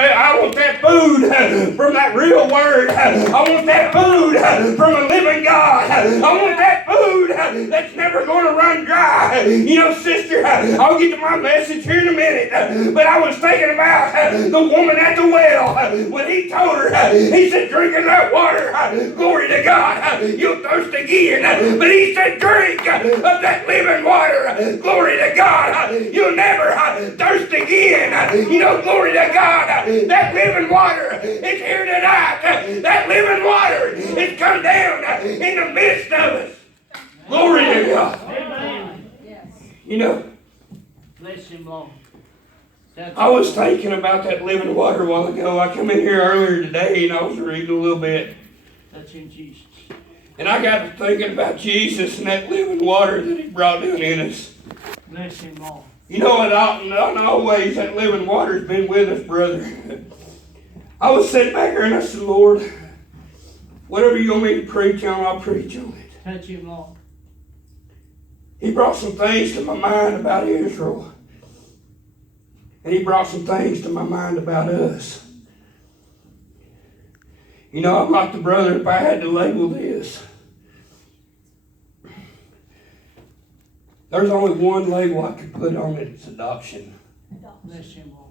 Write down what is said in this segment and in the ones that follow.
I want that food from that real word. I want that food from a living God. I want that food that's never going to run dry. You know, sister, I'll get to my message here in a minute, but I was thinking about the woman at the well when he told her, he said, drinking that water, glory to God, you'll thirst again. But he said, drink of that living water, glory to God, you'll never thirst again. You know, glory to God, that living water is here tonight. That living water is come down in the midst of us. Glory to God. You know, bless him, Lord. I was thinking about that living water a while ago. I come in here earlier today and I was reading a little bit. That's in Jesus. And I got to thinking about Jesus and that living water that he brought down in us. Bless him, Lord. You know, not always that living water's been with us, brother. I was sitting back there and I said, Lord, whatever you want me to preach on, I'll preach on it. Touch him, Lord. He brought some things to my mind about Israel. And he brought some things to my mind about us. You know, I'm like the brother, if I had to label this, there's only one label I could put on it, it's adoption. Bless him, Lord.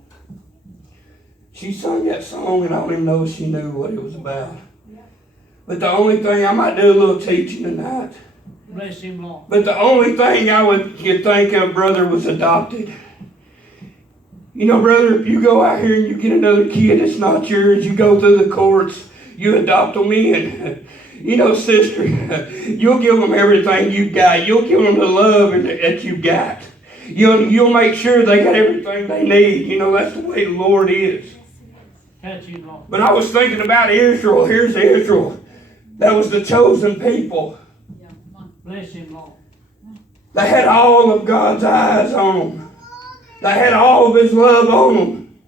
She sung that song and I don't even know if she knew what it was about. But the only thing, I might do a little teaching tonight. Bless him, Lord. But the only thing could think of, brother, was adopted. You know, brother, if you go out here and you get another kid that's not yours, you go through the courts, you adopt them in. You know, sister, you'll give them everything you've got. You'll give them the love that you've got. You'll make sure they got everything they need. You know, that's the way the Lord is. Touch him, Lord. But I was thinking about Israel. Here's Israel. That was the chosen people. Bless him, Lord. They had all of God's eyes on them. They had all of his love on them.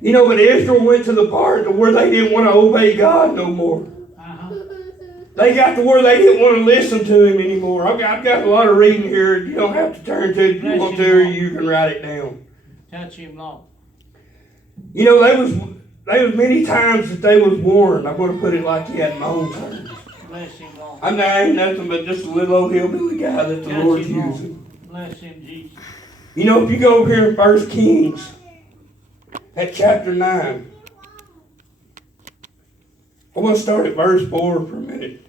You know, but Israel went to the part where they didn't want to obey God no more. They got to where they didn't want to listen to him anymore. I've got a lot of reading here. You don't have to turn to it if you want to, or you can write it down. Touch him, Lord. You know, there was many times that they was warned. I'm going to put it like he had my own terms. Bless him, Lord. I ain't nothing but just a little old hillbilly guy that the Lord's using. Bless him, Jesus. You know, if you go over here in 1 Kings, at chapter 9, I want to start at verse 4 for a minute.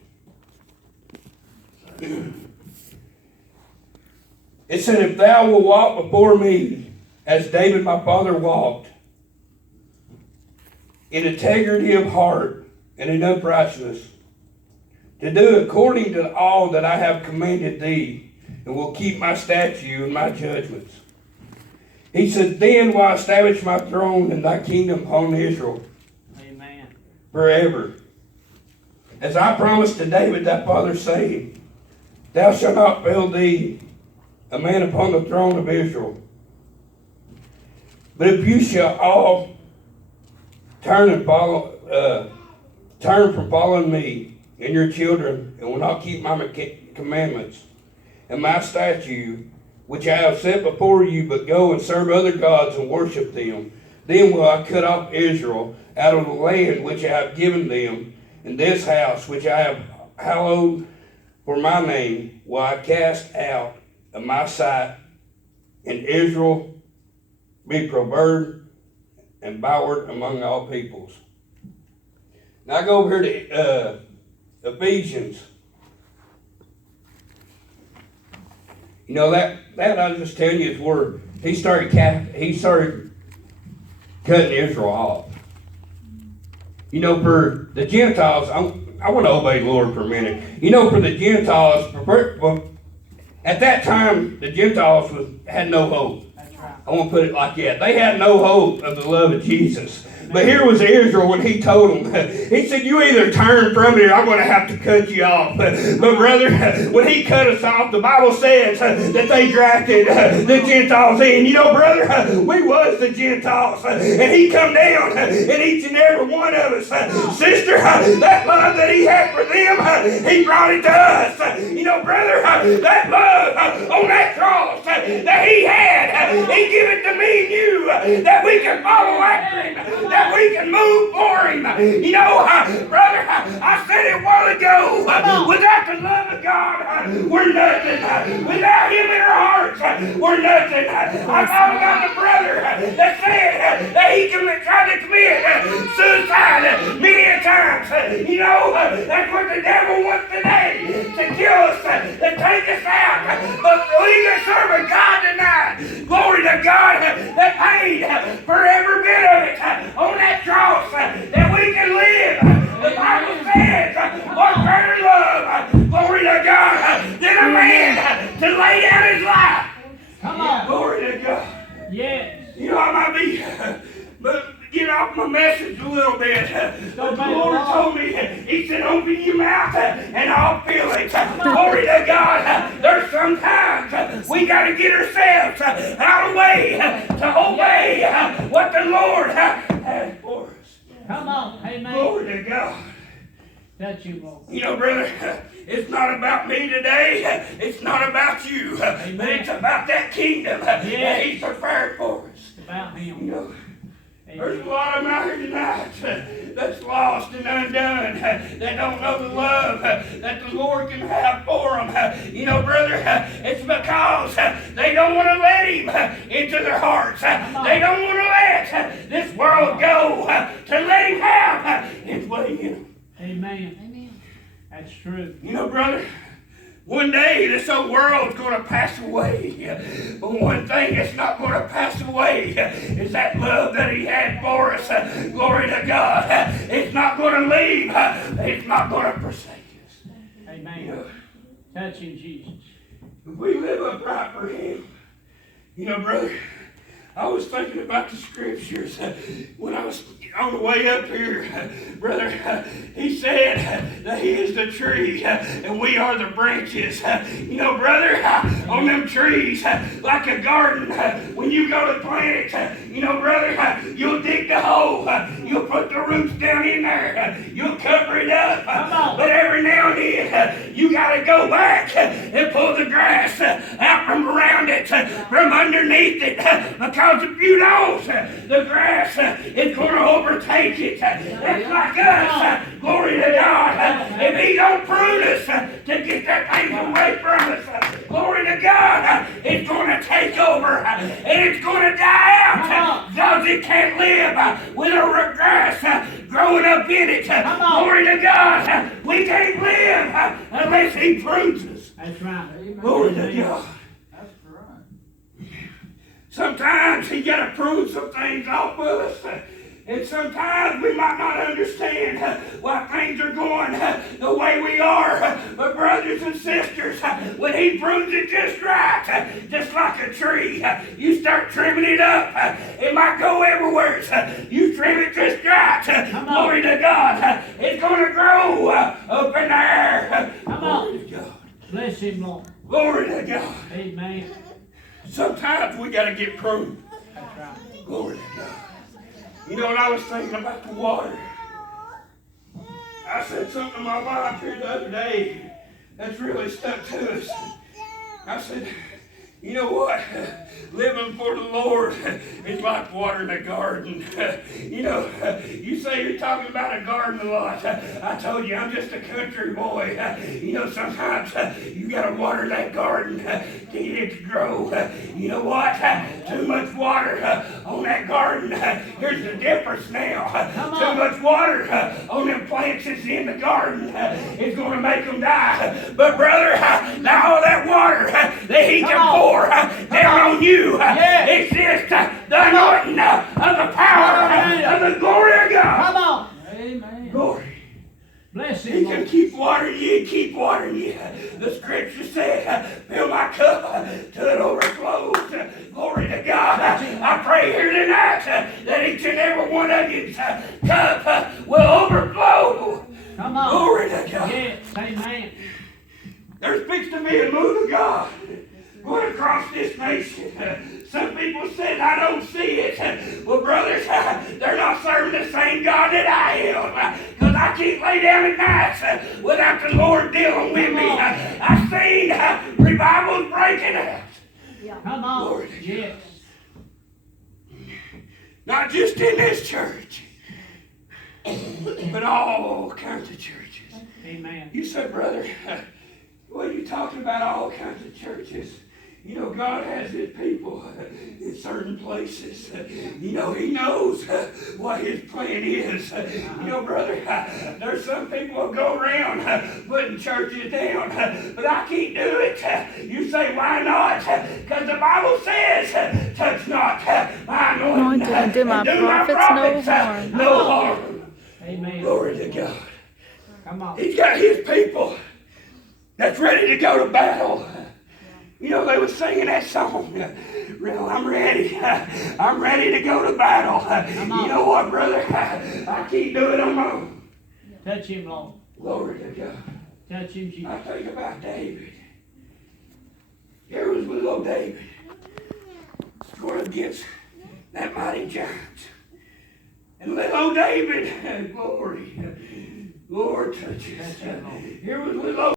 It said, if thou wilt walk before me, as David my father walked, in integrity of heart and in uprightness, to do according to all that I have commanded thee, and will keep my statute and my judgments. He said, then will I establish my throne and thy kingdom upon Israel. Amen. Forever. As I promised to David thy father, saying, thou shalt not fail thee a man upon the throne of Israel. But if you shall all turn from following me and your children, and will not keep my commandments and my statute, which I have set before you, but go and serve other gods and worship them, then will I cut off Israel out of the land which I have given them, and this house which I have hallowed for my name will I cast out of my sight, and Israel be proverb and byword among all peoples. Now I go over here to Ephesians. You know, that I was just telling you is where he started cutting Israel off. You know, for the Gentiles, I want to obey the Lord for a minute. You know, for the Gentiles, at that time, the Gentiles had no hope. I want to put it like that. They had no hope of the love of Jesus. But here was Israel when he told them. He said, you either turn from it or I'm going to have to cut you off. But brother, when he cut us off, the Bible says that they drafted the Gentiles in. You know, brother, we was the Gentiles. And he come down in each and every one of us. Sister, that love that he had for them, he brought it to us. You know, brother, that love on that cross that he had, he give it to me and you, that we can follow after You know, brother, I said it a while ago. Without the love of God, we're nothing. Without Him in our hearts, we're nothing. I thought about the brother that said that he tried to commit suicide many times. You know, that's what the devil wants today, to kill us, to take us out. But we can serve a God tonight. Glory to God that paid for every bit of it on that cross that we can live. The Bible says, what greater love, glory to God, than a man to lay down his life. Come on. Glory to God. Yes. You know, I might be, but get off my message a little bit. But the Lord told me, He said, open your mouth and I'll fill it. Glory to God. There's sometimes we got to get ourselves out of the way to obey what the Lord has for us. Come on. Amen. Glory to God. Touch you, Lord. You know, brother, it's not about me today. It's not about you. Amen. But it's about that kingdom that He's prepared for us. It's about Him. You know, Amen. there's a lot of them out here tonight that's lost and undone, that don't know the love that the Lord can have for them. You know, brother, it's because they don't want to let Him into their hearts. They don't want to let this world go to let Him have His way in them. Amen. Amen. That's true. You know, brother, one day this old world's going to pass away. But one thing that's not going to pass away is that love that He had for us. Glory to God. It's not going to leave. It's not going to forsake us. Amen. You know, Touch Him, Jesus. if we live upright for Him, you know, brother, I was thinking about the scriptures when I was on the way up here, brother. He said that He is the tree and we are the branches. You know, brother, on them trees, like a garden, when you go to plant it, you know, brother, you'll dig the hole, you'll put the roots down in there, you'll cover it up. But every now and then, you got to go back and pull the grass out from around it, from underneath it, because if you don't, the grass is going to overtake it. That's like us. Glory to God. If He don't prune us to get that thing away from us, glory to God, it's going to take over and it's going to die out because it can't live with a grass growing up in it. Glory to God. We can't live unless He prunes us. That's right. Glory to God. Sometimes He got to prune some things off of us. And sometimes we might not understand why things are going the way we are. But brothers and sisters, when He prunes it just right, just like a tree, you start trimming it up. It might go everywhere. You trim it just right. Glory to God. It's going to grow up in the air. Glory to God. Bless Him, Lord. Glory to God. Amen. Sometimes we got to get pruned. That's right. Glory to God. You know what I was thinking about the water? I said something to my wife here the other day that's really stuck to us. I said, you know what? Living for the Lord is like watering a garden. You know, you say you're talking about a garden a lot. I told you, I'm just a country boy. You know, sometimes you got to water that garden to get it to grow. You know what? Too much water on that garden. Here's the difference now. Too much water on them plants that's in the garden is going to make them die. But brother, now all that water that He can pour down on you, it's just the anointing of the power of the glory of God. Come on. Amen. Glory. Bless Him, He Lord. can keep watering you and keep watering you. The scripture said, fill my cup till it overflows. Glory to God. I pray here tonight that each and every one of you cup will overflow. Come on. Glory to God. Yes. Amen. There's fixed to be a move of God going across this nation. Some people said, I don't see it. Well, brothers, they're not serving the same God that I am. Because I can't lay down at night without the Lord dealing with me. I've seen revivals breaking out. Come on. Lord, yes. not just in this church. but all kinds of churches. Amen. You said, brother, what are you talking about all kinds of churches? You know, God has His people in certain places. You know, He knows what His plan is. You know, brother, there's some people who go around putting churches down, but I can't do it. You say, why not? Because the Bible says, touch not my anointing, Anointed, do my prophets no harm. no harm. Amen. Glory to God. Come on. He's got His people that's ready to go to battle. You know, they were singing that song, I'm ready. I'm ready to go to battle. You know what, brother? I can't do it on my own. Touch him, Lord. Glory to God. Touch him, Jesus. I think about David. Here was little David going against that mighty giant. And little David, glory, Lord touch us. Here was little